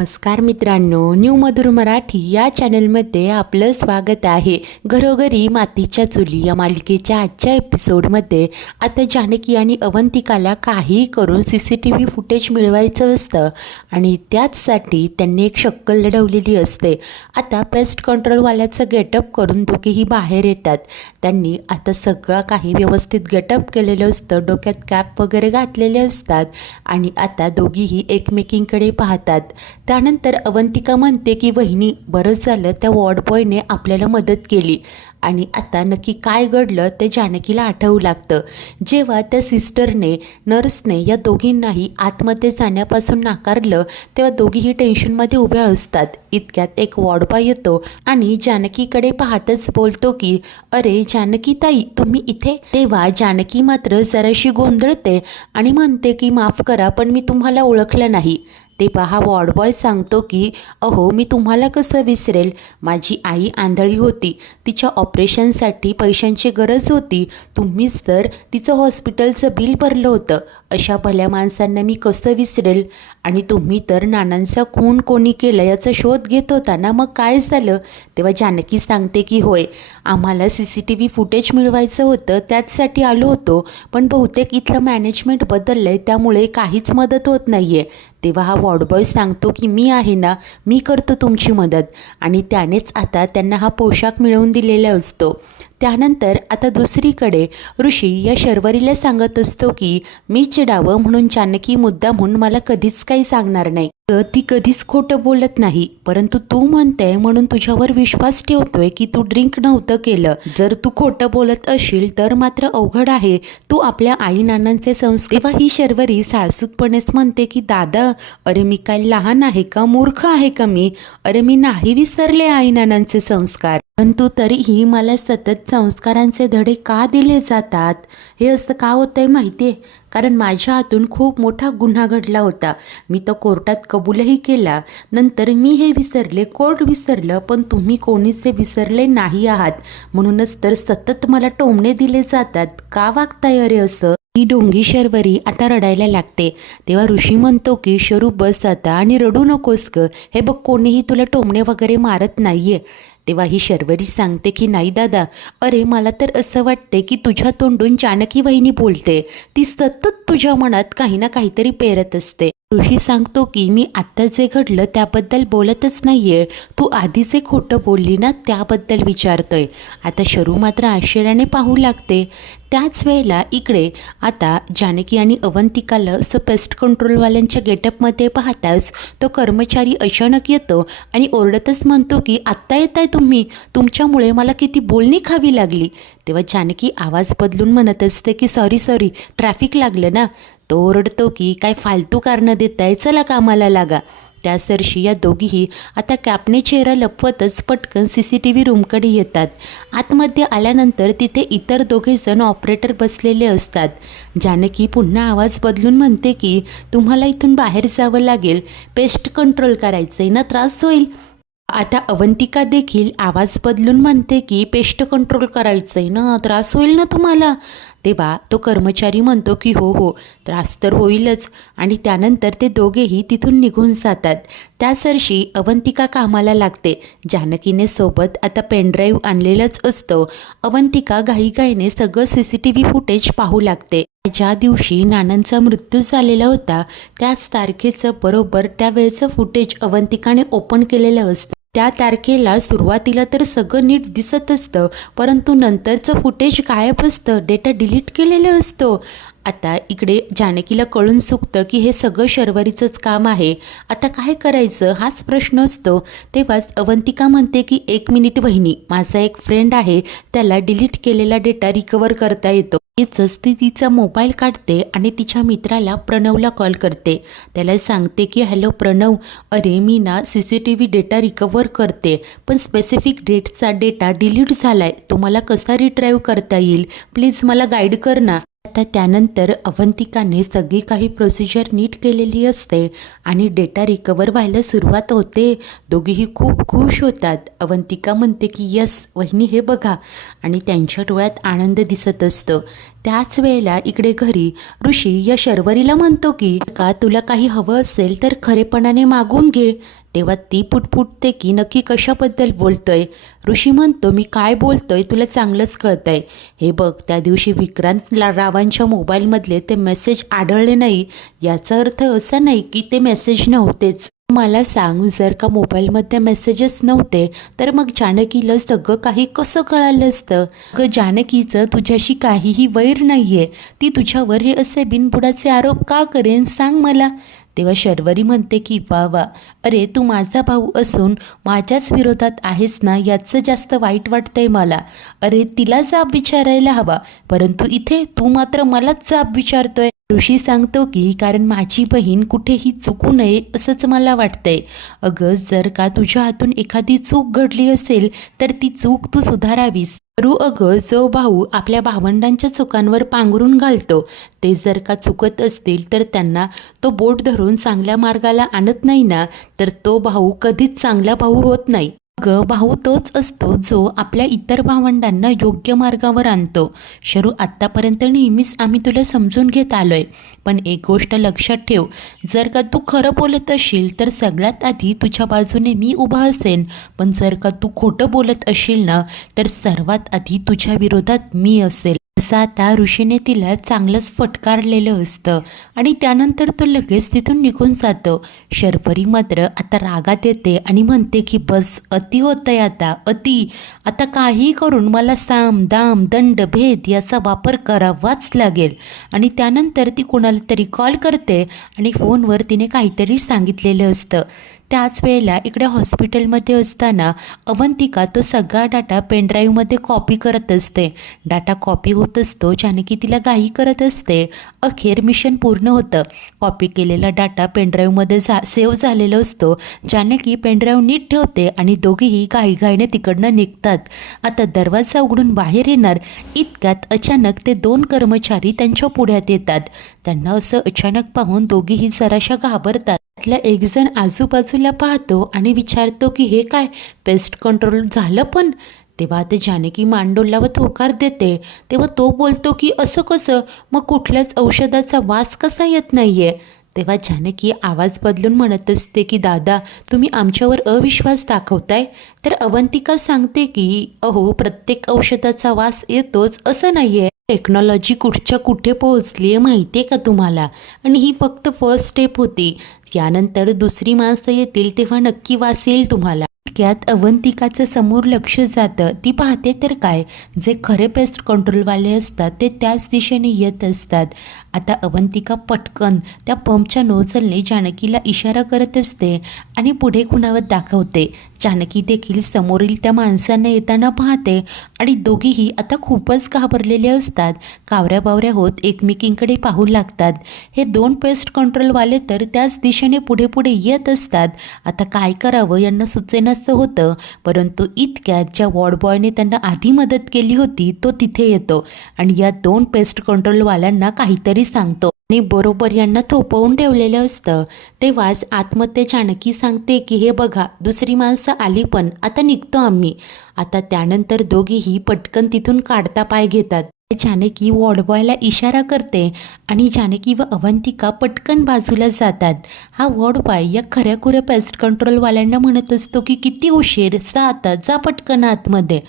नमस्कार मित्रांनो, न्यू मधुर मराठी या चॅनलमध्ये आपलं स्वागत आहे. घरोघरी मातीच्या चुली या मालिकेच्या आजच्या एपिसोडमध्ये आता जानकी आणि अवंतिकाला काहीही करून CCTV फुटेज मिळवायचं असतं आणि त्याचसाठी त्यांनी एक शक्कल लढवलेली असते. आता पेस्ट कंट्रोलवाल्याचं गेटअप करून दोघेही बाहेर येतात. त्यांनी आता सगळं काही व्यवस्थित गेटअप केलेलं असतं, डोक्यात कॅप वगैरे घातलेले असतात आणि आता दोघीही एकमेकींकडे पाहतात. त्यानंतर अवंतिका म्हणते की वहिनी, बरंच झालं त्या वॉर्ड बॉयने आपल्याला मदत केली. आणि आता नक्की काय घडलं ते जानकीला आठवू लागतं. जेव्हा त्या सिस्टरने नर्सने या दोघींनाही आतमध्ये जाण्यापासून नाकारलं तेव्हा दोघीही टेन्शनमध्ये उभ्या असतात. इतक्यात एक वॉर्ड बॉय येतो आणि जानकीकडे पाहतच बोलतो की अरे जानकी ताई, तुम्ही इथे. तेव्हा जानकी मात्र जराशी गोंधळते आणि म्हणते की माफ करा, पण मी तुम्हाला ओळखलं नाही. तेव्हा हा वॉर्ड बॉय सांगतो की अहो, मी तुम्हाला कसं विसरेल, माझी आई आंधळी होती, तिच्या ऑपरेशनसाठी पैशांची गरज होती, तुम्हीच तर तिचं हॉस्पिटलचं बिल भरलं होतं, अशा भल्या माणसांना मी कसं विसरेल. आणि तुम्ही तर नानांचा खून कोणी केलं याचा शोध घेत होता ना, मग काय झालं. तेव्हा जानकी सांगते की होय, आम्हाला CCTV फुटेज मिळवायचं होतं, त्याचसाठी आलो होतो, पण बहुतेक इथलं मॅनेजमेंट बदललं आहे, त्यामुळे काहीच मदत होत नाही आहे. तेव्हा हा वॉर्ड बॉय सांगतो की मी आहे ना, मी करतो तुमची मदत. आणि त्यानेच आता त्यांना हा पोशाख मिळवून दिलेला असतो. त्यानंतर आता दुसरीकडे ऋषी या शर्वरीला सांगत असतो की मी चिडावं म्हणून जानकी मुद्दामहून मला कधीच काही सांगणार नाही. ती कधीच खोटं बोलत नाही, परंतु तू म्हणते म्हणून तुझ्यावर विश्वास ठेवतोय की तू ड्रिंक नव्हतं केलं. जर तू खोटं बोलत असशील तर मात्र अवघड आहे. तू आपल्या आई नानांचे संस्कार. तेव्हा ही शर्वरी साळसूतपणेच म्हणते की दादा, अरे मी काय लहान आहे का, मूर्ख आहे का मी. अरे मी नाही विसरले आई नानांचे संस्कार, परंतु तरीही मला सतत संस्कारांचे धडे का दिले जातात. हे असं का होतंय माहिती आहे, कारण माझ्या हातून खूप मोठा गुन्हा घडला होता, मी तो कोर्टात कबूलही केला. नंतर मी हे विसरले, कोर्ट विसरलं, पण तुम्ही कोणीच हे विसरले नाही आहात. म्हणूनच तर सतत मला टोमणे दिले जातात. का वागताय अरे असं. ही ढोंगी शर्वरी आता रडायला लागते. तेव्हा ऋषी म्हणतो की शरू बस आता आणि रडू नकोस ग, हे बघ कोणीही तुला टोमणे वगैरे मारत नाहीये. तेव्हा ही शर्वरी सांगते की नाही दादा, अरे मला तर असं वाटते की तुझ्या तोंडून जानकी वहिनी बोलते, ती सतत तुझ्या मनात काही ना काहीतरी पेरत असते. ऋषी सांगतो की मी आत्ता जे घडलं त्याबद्दल बोलतच नाहीये, तू आधी जे खोटं बोलली ना त्याबद्दल विचारतोय. आता शरू मात्र आश्चर्याने पाहू लागते. त्याच वेळेला इकडे आता जानकी आणि अवंतिकाला असं पेस्ट कंट्रोलवाल्यांच्या गेटअपमध्ये पाहताच तो कर्मचारी अचानक येतो आणि ओरडतच म्हणतो की आत्ता येताय तुम्ही, तुमच्यामुळे मला किती बोलणी खावी लागली. तेव्हा जानकी आवाज बदलून म्हणत असते की सॉरी ट्रॅफिक लागलं ना. तो ओरडतो की काय फालतू कारणं देताय, चला कामाला लागा. त्यासरशी या दोघीही आता कॅपने चेहरा लपवतच पटकन CCTV रूमकडे येतात. आतमध्ये आल्यानंतर तिथे इतर दोघेजण ऑपरेटर बसलेले असतात. जानकी पुन्हा आवाज बदलून म्हणते की तुम्हाला इथून बाहेर जावं लागेल, पेस्ट कंट्रोल करायचंय ना, त्रास होईल. आता अवंतिका देखील आवाज बदलून म्हणते की पेस्ट कंट्रोल करायचंय ना, त्रास होईल ना तुम्हाला. तेव्हा तो कर्मचारी म्हणतो की हो, त्रास तर होईलच. आणि त्यानंतर ते दोघेही तिथून निघून जातात. त्यासरशी अवंतिका कामाला लागते. जानकीने सोबत आता पेनड्राईव्ह आणलेलंच असतं. अवंतिका घाईघाईने सगळं CCTV फुटेज पाहू लागते. ज्या दिवशी नानांचा मृत्यू झालेला होता त्याच तारखेचं बरोबर त्यावेळेचं फुटेज अवंतिकाने ओपन केलेलं असतं. त्या तारखेला सुरुवातीला तर सगळं नीट दिसत असतं, परंतु नंतरचं फुटेज गायब असतं, डेटा डिलीट केलेलं असतो. आता इकडे जानकीला कळून चुकतं की हे सगळं शर्वरीचंच काम आहे. आता काय करायचं हाच प्रश्न असतो. तेव्हाच अवंतिका म्हणते की 1 मिनिट वहिनी, माझा एक फ्रेंड आहे, त्याला डिलीट केलेला डेटा रिकवर करता येतो. तीच ती तिचा मोबाईल काढते आणि तिच्या मित्राला प्रणवला कॉल करते. त्याला सांगते की हॅलो प्रणव, अरे मी ना CCTV डेटा रिकवर करते, पण स्पेसिफिक डेटचा डेटा डिलीट झालाय, तुम्हाला कसा रिट्राईव्ह करता येईल, प्लीज मला गाईड कर ना. आता त्यानंतर अवंतिकाने सगळी काही प्रोसिजर नीट केलेली असते आणि डेटा रिकवर व्हायला सुरुवात होते. दोघेही खूप खुश होतात. अवंतिका म्हणते की यस वहिनी, हे बघा, आणि त्यांच्या डोळ्यात आनंद दिसत असतो. त्याच वेळेला इकडे घरी ऋषी या शर्वरीला म्हणतो की का तुला काही हवं असेल तर खरेपणाने मागून घे. तेव्हा ती पुटपुटते की नक्की कशाबद्दल बोलतोय. ऋषी म्हणतो मी काय बोलतोय तुला चांगलंच कळतंय. हे बघ त्या दिवशी विक्रांत रावांच्या मोबाईलमधले ते मेसेज आढळले नाही याचा अर्थ असा नाही की ते मेसेज नव्हतेच. मला सांग जर का मोबाईलमध्ये मेसेजेस नव्हते तर मग जानकीला सगळं काही कसं कळालं असतं. अगं जानकीचं तुझ्याशी काहीही वैर नाहीये. ती तुझ्यावर हे असे बिनबुडाचे आरोप का करेन सांग मला. तेव्हा शर्वरी म्हणते की वा वा, अरे तू माझा भाऊ असून माझ्याच विरोधात आहेस ना याचं जास्त वाईट वाटतंय मला. अरे तिला जाब विचारायला हवा परंतु इथे तू मात्र मलाच जाब विचारतोय. ऋषी सांगतो की कारण माझी बहीण कुठेही चुकू नये असंच मला वाटतंय. अगं जर का तुझ्या हातून एखादी चूक घडली असेल तर ती चूक तू सुधारावीस. अगं जो भाऊ आपल्या भावंडांच्या चुकांवर पांघरून घालतो ते जर का चुकत असतील तर त्यांना तो बोट धरून चांगल्या मार्गाला आणत नाही ना तर तो भाऊ कधीच चांगला भाऊ होत नाही. भाऊ तोच असतो जो आपल्या इतर भावंडांना योग्य मार्गावर आणतो. शरू आत्तापर्यंत नेहमीच आम्ही तुला समजून घेत आलोय पण एक गोष्ट लक्षात ठेव, जर का तू खरं बोलत असशील तर सगळ्यात आधी तुझ्या बाजूने मी उभा असेन पण जर का तू खोटं बोलत असशील ना तर सर्वात आधी तुझ्या विरोधात मी असेल. असं आता ऋषीने तिला चांगलंच फटकारलेलं असतं आणि त्यानंतर तो लगेच तिथून निघून जातो. शर्वरी मात्र आता रागात येते आणि म्हणते की बस अति होतंय आता काही करून मला साम दाम दंड भेद याचा वापर करावाच लागेल. आणि त्यानंतर ती कोणाला तरी कॉल करते आणि फोनवर तिने काहीतरी सांगितलेलं असतं. त्याच वेळेला इकडे हॉस्पिटलमध्ये असताना अवंतिका तो सगळा डाटा पेनड्राईव्हमध्ये कॉपी करत असते. डाटा कॉपी होत असतो, जानकी तिला घाई करत असते. अखेर मिशन पूर्ण होतं. कॉपी केलेला डाटा पेनड्राईव्हमध्ये सेव्ह झालेला असतो. जानकी पेनड्राईव्ह नीट ठेवते आणि दोघेही घाईघाईने तिकडनं निघतात. आता दरवाजा उघडून बाहेर येणार इतक्यात अचानक ते 2 कर्मचारी त्यांच्या पुढ्यात येतात. त्यांना असं अचानक पाहून दोघेही जराशा घाबरतात. त्यातला एक जण आजूबाजूला पाहतो आणि विचारतो की हे काय पेस्ट कंट्रोल झालं पण. तेव्हा ते जानकी मान डोलावत होकार देते. तेव्हा तो बोलतो की असं कसं, मग कुठल्याच औषधाचा वास कसा येत नाहीये. तेव्हा जानकी आवाज बदलून म्हणत असते की दादा तुम्ही आमच्यावर अविश्वास दाखवताय. तर अवंतिका सांगते की अहो प्रत्येक औषधाचा वास येतोच असं नाहीये. टेक्नॉलॉजी कुठच्या कुठे पोहोचली आहे माहिती आहे का तुम्हाला. आणि ही फक्त फर्स्ट स्टेप होती. यानंतर दुसरी माणसं येतील तेव्हा नक्की वास येईल तुम्हाला. इतक्यात अवंतिकाचं समोर लक्ष जातं. ती पाहते तर काय, जे खरे पेस्ट कंट्रोलवाले असतात ते त्याच दिशेने येत असतात. आता अवंतिका पटकन त्या पंपच्या नोझलने जानकीला इशारा करत असते आणि पुढे खुणावत दाखवते. जानकी देखील समोरील त्या माणसांना येताना पाहते आणि दोघीही आता खूपच घाबरलेले असतात. कावऱ्याबावऱ्या होत एकमेकींकडे पाहू लागतात. हे 2 पेस्ट कंट्रोलवाले तर त्याच दिशेने पुढे पुढे येत असतात. आता काय करावं यांना सुचेनासं होतं. परंतु इतक्यात ज्या वॉर्डबॉयने त्यांना आधी मदत केली होती तो तिथे येतो आणि या 2 पेस्ट कंट्रोलवाल्यांना काहीतरी सांगतो आणि बरोबर यांना थोपवून ठेवलेलं असतं. तेव्हाच आतमध्ये जानकी सांगते की हे बघा दुसरी माणसं आली पण आता निघतो आम्ही. आता त्यानंतर दोघीही पटकन तिथून काढता पाय घेतात. जानकी वॉर्डबॉयला इशारा करते आणि जानकी व अवंतिका पटकन बाजूला जातात. हा वॉर्डबॉय या खऱ्याखुऱ्या पेस्ट कंट्रोलवाल्यांना म्हणत असतो की किती उशीर, जा पटकन आतमध्ये.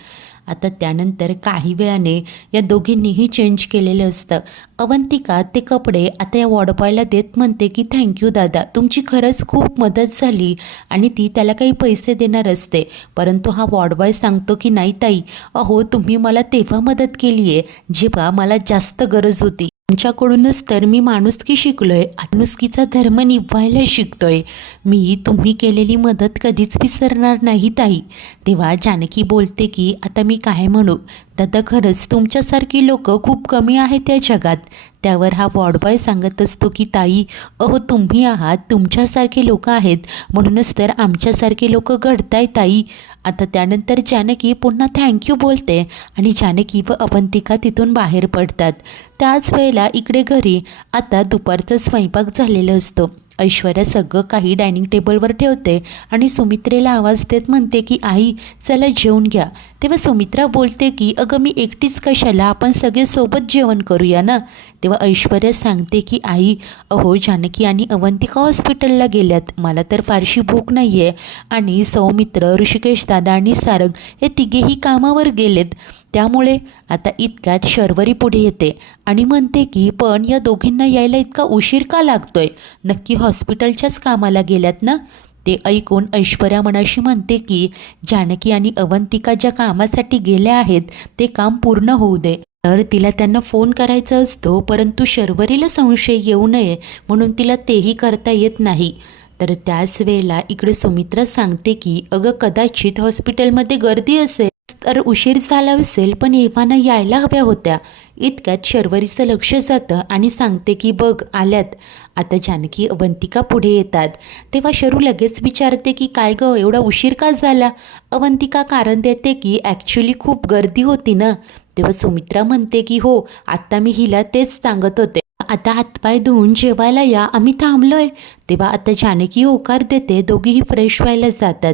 आता त्यानंतर काही वेळाने या दोघींनीही चेंज केलेलं असतं. अवंतिका ते कपडे आता या वॉर्डबॉयला देत म्हणते की थँक्यू दादा, तुमची खरंच खूप मदत झाली. आणि ती त्याला काही पैसे देणार असते परंतु हा वॉर्डबॉय सांगतो की नाही ताई, अहो तुम्ही मला तेव्हा मदत केली आहे जेव्हा मला जास्त गरज होती. तुमच्याकडूनच तर मी माणुसकी शिकलोय, माणुसकीचा धर्म निभावायला शिकतोय. मी तुम्ही केलेली मदत कधीच विसरणार नाही ताई. तेव्हा जानकी बोलते की आता मी काय म्हणू दादा, खरंच तुमच्यासारखी लोक खूप कमी आहेत या जगात. त्यावर हा वॉर्डबॉय सांगत असतो की ताई, अहो तुम्ही आहात, तुमच्यासारखे लोक आहेत म्हणूनच तर आमच्यासारखे लोक घडताय ताई. आता त्यानंतर जानकी पुन्हा थँक्यू बोलते आणि जानकी व अवंतिका तिथून बाहेर पडतात. त्याच वेळेला इकडे घरी आता दुपारचा स्वयंपाक झालेला असतो. ऐश्वर्या सगळं काही डायनिंग टेबलवर ठेवते आणि सुमित्रेला आवाज देत म्हणते की आई चला जेवून घ्या. तेव्हा सुमित्रा बोलते की अगं मी एकटीच कशाला, आपण सगळे सोबत जेवण करूया ना. तेव्हा ऐश्वर्या सांगते की आई, अहो जानकी आणि अवंतिका हॉस्पिटलला गेल्यात, मला तर फारशी भूक नाही आहे. आणि सौमित्र, ऋषिकेश दादा आणि सारंग हे तिघेही कामावर गेलेत. त्यामुळे आता इतक्यात शर्वरी पुढे येते आणि म्हणते की पण या दोघींना यायला इतका उशीर का लागतोय, नक्की हॉस्पिटलच्याच कामाला गेल्यात ना. ते ऐकून ऐश्वर्या मनाशी म्हणते की जानकी आणि अवंतिका ज्या कामासाठी गेल्या आहेत ते काम पूर्ण होऊ दे. तर तिला त्यांना फोन करायचा असतो, परंतु शर्वरीला संशय येऊ नये म्हणून तिला तेही करता येत नाही. तर त्याच वेळेला इकडे सुमित्रा सांगते की अगं कदाचित हॉस्पिटलमध्ये गर्दी असेल तर उशीर झाला असेल, पण एव्हाना यायला हव्या होत्या. इतक्यात शर्वरीचं लक्ष जातं आणि सांगते की बघ आल्यात. आता जानकी अवंतिका पुढे येतात. तेव्हा शरू लगेच विचारते की काय गं, एवढा उशीर का झाला. अवंतिका कारण देते की ॲक्च्युली खूप गर्दी होती ना. तेव्हा सुमित्रा म्हणते की हो, आत्ता मी हिला तेच सांगत होते, आता हातपाय धुवून जेवायला या, आम्ही थांबलोय. तेव्हा आता जानकी होकार देते, दोघीही फ्रेश व्हायला जातात.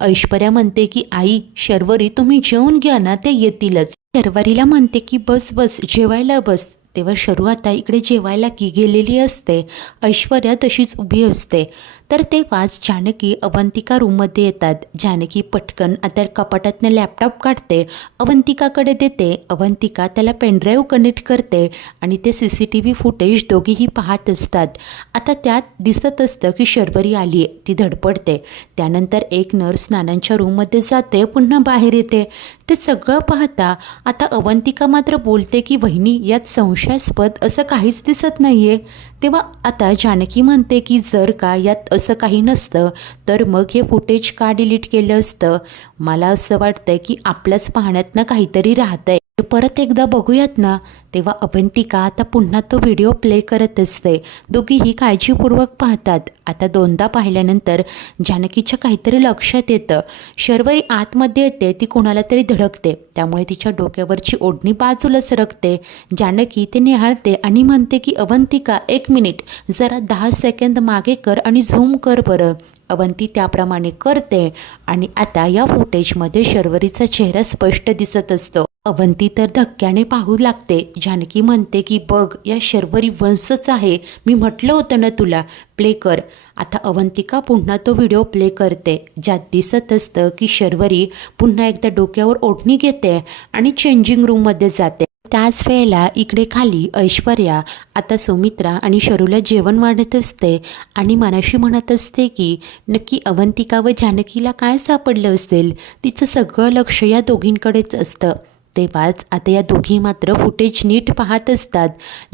ऐश्वर्या म्हणते की आई, शर्वरी तुम्ही जेवून घ्या ना, ते येतीलच. शर्वरीला म्हणते की बस बस जेवायला बस. तेव्हा शरू आता इकडे जेवायला की गेलेली असते, ऐश्वर्या तशीच उभी असते. तर तेव्हाच जानकी अवंतिका रूममध्ये येतात. जानकी पटकन आता कपाटातनं लॅपटॉप काढते, अवंतिकाकडे देते. अवंतिका त्याला पेनड्राईव्ह कनेक्ट करते आणि ते CCTV फुटेज दोघीही पाहत असतात. आता त्यात दिसत असतं की शर्वरी आली आहे, ती धडपडते. त्यानंतर एक नर्स नानांच्या रूममध्ये जाते, पुन्हा बाहेर येते. ते सगळं पाहता आता अवंतिका मात्र बोलते की वहिनी, यात संशयास्पद असं काहीच दिसत नाही आहे. तेव्हा आता जानकी म्हणते की जर का यात असं काही नसतं तर मग हे फुटेज का डिलीट केलं असतं. मला असं वाटतंय की आपल्याच पाहण्यातनं काहीतरी राहतंय, परत एकदा बघूयात ना. तेव्हा अवंतिका आता पुन्हा तो व्हिडिओ प्ले करत असते. दोघीही काळजीपूर्वक पाहतात. आता दोनदा पाहिल्यानंतर जानकीच्या काहीतरी लक्षात येतं. शर्वरी आतमध्ये येते, ती कोणाला तरी धडकते, त्यामुळे तिच्या डोक्यावरची ओढणी बाजूला सरकते. जानकी ते निहाळते आणि म्हणते की अवंतिका, 1 मिनिट, जरा 10 सेकंद मागे कर आणि झूम कर बरं. अवंती त्याप्रमाणे करते आणि आता या फुटेजमध्ये शर्वरीचा चेहरा स्पष्ट दिसत असतो. अवंती तर धक्क्याने पाहू लागते. जानकी म्हणते की बघ, या शर्वरी वंशच आहे, मी म्हटलं होतं ना तुला, प्ले कर. आता अवंतिका पुन्हा तो व्हिडिओ प्ले करते, ज्यात दिसत असतं की शर्वरी पुन्हा एकदा डोक्यावर ओढणी घेते आणि चेंजिंग रूममध्ये जाते. त्याच वेळेला इकडे खाली ऐश्वर्या आता सुमित्रा आणि शरूला जेवण वाढत असते आणि मनाशी म्हणत असते की नक्की अवंतिका व जानकीला काय सापडलं असेल. तिचं सगळं लक्ष या दोघींकडेच असतं. तेव्हाच आता या दोघी मात्र फुटेज नीट पाहत असतात.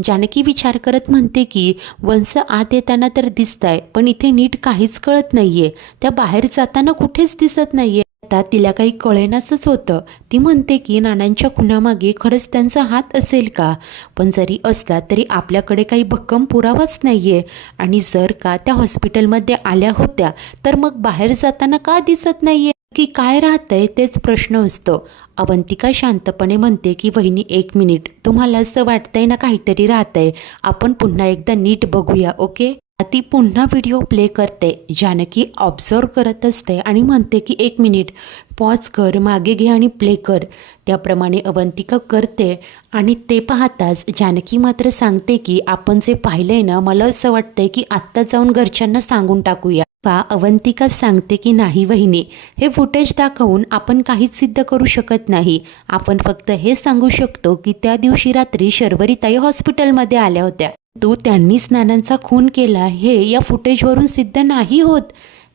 जानकी विचार करत म्हणते की वंश आत येताना तर दिसताय, पण इथे नीट काहीच कळत नाहीये, त्या बाहेर जाताना कुठेच दिसत नाहीये. आता तिला काही कळेनासच होतं. ती म्हणते की नानांच्या खुनामागे खरंच त्यांचा हात असेल का, पण जरी असला तरी आपल्याकडे काही भक्कम पुरावाच नाहीये. आणि जर का त्या हॉस्पिटलमध्ये आल्या होत्या तर मग बाहेर जाताना का दिसत नाहीये, की काय राहतंय तेच प्रश्न असतो. अवंतिका शांतपणे म्हणते की वहिनी, 1 मिनिट, तुम्हाला असं वाटतंय ना काहीतरी राहतंय, आपण पुन्हा एकदा नीट बघूया, ओके. ती पुन्हा व्हिडिओ प्ले करते. जानकी ऑब्झर्व करत असते आणि म्हणते की 1 मिनिट, पॉज कर, मागे घे आणि प्ले कर. त्याप्रमाणे अवंतिका करते आणि ते पाहताच जानकी मात्र सांगते की आपण जे पाहिलंय ना, मला असं वाटतंय की आत्ता जाऊन घरच्यांना सांगून टाकूया. अवंतिका सांगते की नाही वहिनी, हे फुटेज दाखवून आपण काहीच सिद्ध करू शकत नाही. आपण फक्त हे सांगू शकतो की त्या दिवशी रात्री शर्वरीताई हॉस्पिटलमध्ये आल्या होत्या, त्यांनीच नानांचा खून केला हे या फुटेजवरून सिद्ध नाही होत.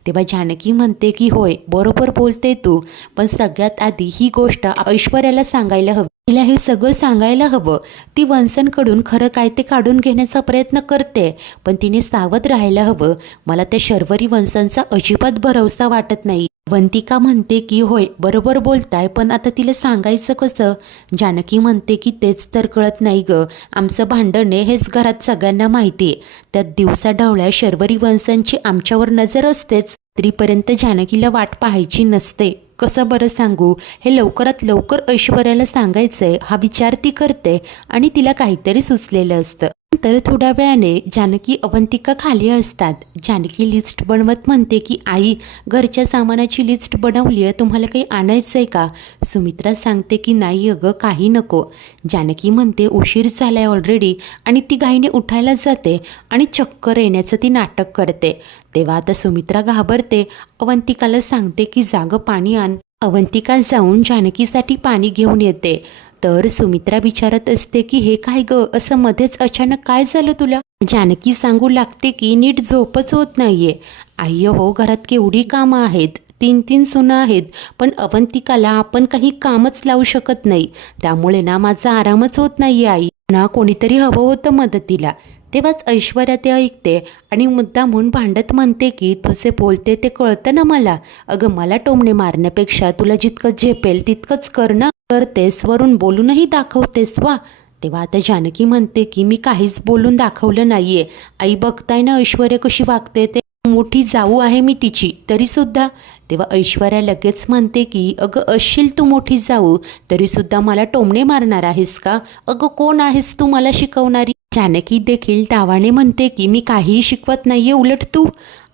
तेव्हा जानकी म्हणते की होय, बरोबर बोलते तू, पण सगळ्यात आधी ही गोष्ट ऐश्वर्याला सांगायला हवी, तिला हे सगळं सांगायला हवं. ती वंशनकडून खरं काय ते काढून घेण्याचा प्रयत्न करते, पण तिने सावध राहायला हवं. मला त्या शर्वरी वंशांचा अजिबात भरवसा वाटत नाही. अवंतिका म्हणते की होय, बरोबर बोलताय, पण आता तिला सांगायचं कसं. जानकी म्हणते की तेच तर कळत नाही ग, आमचं भांडण आहे हेच घरात सगळ्यांना माहिती आहे, त्यात दिवसा ढवळ्या शर्वरी वंशांची आमच्यावर नजर असतेच. तरीपर्यंत जानकीला वाट पाहायची नसते. कसं बरं सांगू, हे लवकरात लवकर ऐश्वर्याला सांगायचंय हा विचार ती करते आणि तिला काहीतरी सुचलेलं असतं. तर थोड्या वेळाने जानकी अवंतिका खाली असतात. जानकी लिस्ट बनवत म्हणते की आई, घरच्या सामानाची लिस्ट बनवली आहे, तुम्हाला काही आणायचं आहे का? सुमित्रा सांगते की नाही अगं, काही नको. जानकी म्हणते उशीर झालाय ऑलरेडी आणि ती घाईने उठायला जाते आणि चक्कर येण्याचं ती नाटक करते. तेव्हा आता सुमित्रा घाबरते. अवंतिकाला सांगते की जागं पाणी आण. अवंतिका जाऊन जानकीसाठी पाणी घेऊन येते. तर सुमित्रा विचारत असते की हे काय ग, असं मध्येच अचानक काय झालं तुला? जानकी सांगू लागते की नीट झोपच होत नाहीये. आई हो, घरात केवढी कामं आहेत, 3-3 सुना आहेत, पण अवंतिकाला आपण काही कामच लावू शकत नाही. त्यामुळे ना माझा आरामच होत नाहीये आई. ना कोणीतरी हवं होतं मदतीला. तेव्हाच ऐश्वर्या ते ऐकते आणि मुद्दामहून भांडत म्हणते की तुझे बोलते ते कळतं ना मला. अगं, मला टोमणे मारण्यापेक्षा तुला जितकं झेपेल तितकंच कर ना. करतेस, वरून बोलूनही दाखवतेस वा. तेव्हा आता जानकी म्हणते की मी काहीच बोलून दाखवलं नाहीये. आई बघताय ना ऐश्वर्या कशी वागते ते. मोठी जाऊ आहे मी तिची तरीसुद्धा. तेव्हा ऐश्वर्या लगेच म्हणते की अगं, असशील तू मोठी जाऊ तरीसुद्धा मला टोमणे मारणार आहेस का? अगं, कोण आहेस तू मला शिकवणारी? जानकी देखील तावाने म्हणते की मी काहीही शिकवत नाहीये, उलट तू.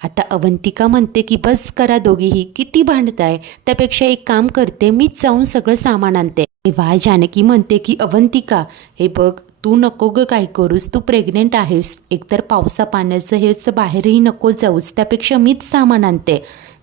आता अवंतिका म्हणते की बस करा दोघीही, किती भांडताय. त्यापेक्षा एक काम करते, मीच जाऊन सगळं सामान आणते. तेव्हा जानकी म्हणते की अवंतिका, हे बघ, तू नको ग काय करूस, तू प्रेग्नेंट आहेस. एकतर पावसा पाण्याचं हेच बाहेरही नको जाऊस, त्यापेक्षा मीच सामान आणते.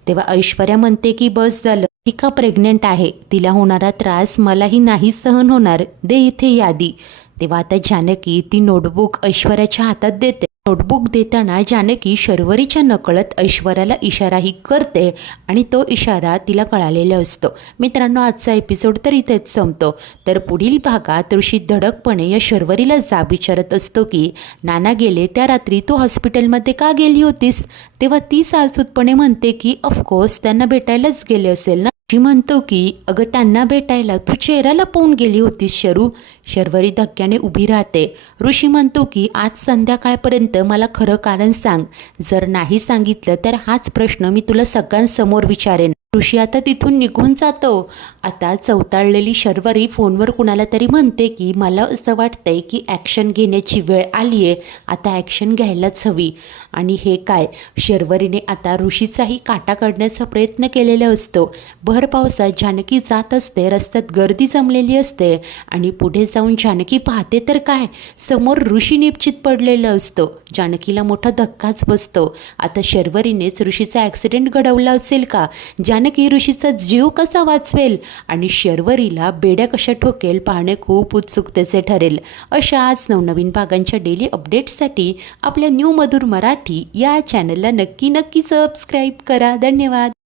तेव्हा ऐश्वर्या म्हणते की बस झालं, ती का प्रेग्नेंट आहे, तिला होणारा त्रास मलाही नाही सहन होणार, दे इथे यादी. तेव्हा आता जानकी ती नोटबुक ऐश्वर्याच्या हातात देते. नोटबुक देताना जानकी शर्वरीच्या नकळत ऐश्वर्याला इशाराही करते आणि तो इशारा तिला कळालेला असतो. मित्रांनो, आजचा एपिसोड तर इथेच संपतो. तर पुढील भागात ऋषी धडकपणे या शर्वरीला जाब विचारत असतो की नाना गेले त्या रात्री तू हॉस्पिटलमध्ये का गेली होतीस? तेव्हा ती सासूतपणे म्हणते की ऑफकोर्स त्यांना भेटायलाच गेले असेल ना. ऋषी म्हणतो की अगं, त्यांना भेटायला तू चेहरा लपवून गेली होतीस शरू. शर्वरी धक्क्याने उभी राहते. ऋषी म्हणतो की आज संध्याकाळपर्यंत मला खरं कारण सांग. जर नाही सांगितलं तर हाच प्रश्न मी तुला सगळ्यांसमोर विचारेन. ऋषी आता तिथून निघून जातो. आता चवताळलेली शर्वरी फोनवर कुणाला तरी म्हणते की मला असं वाटतंय की ॲक्शन घेण्याची वेळ आली आहे, आता ॲक्शन घ्यायलाच हवी. आणि हे काय, शर्वरीने आता ऋषीचाही काटा काढण्याचा प्रयत्न केलेला असतो. भर पावसात जानकी जात असते, रस्त्यात गर्दी जमलेली असते आणि पुढे जाऊन जानकी पाहते तर काय, समोर ऋषी निश्चित पडलेलं असतं. जानकीला मोठा धक्काच बसतो. आता शर्वरीनेच ऋषीचा ॲक्सिडेंट घडवला असेल का? जानकी ऋषीचा जीव कसा वाचवेल आणि शर्वरीला बेड्या कशा ठोकेल पाहणे खूप उत्सुकतेचे ठरेल. अशाच नवनवीन भागांच्या डेली अपडेट्ससाठी आपल्या न्यू मधुर मराठी या चॅनलला नक्की सबस्क्राईब करा. धन्यवाद.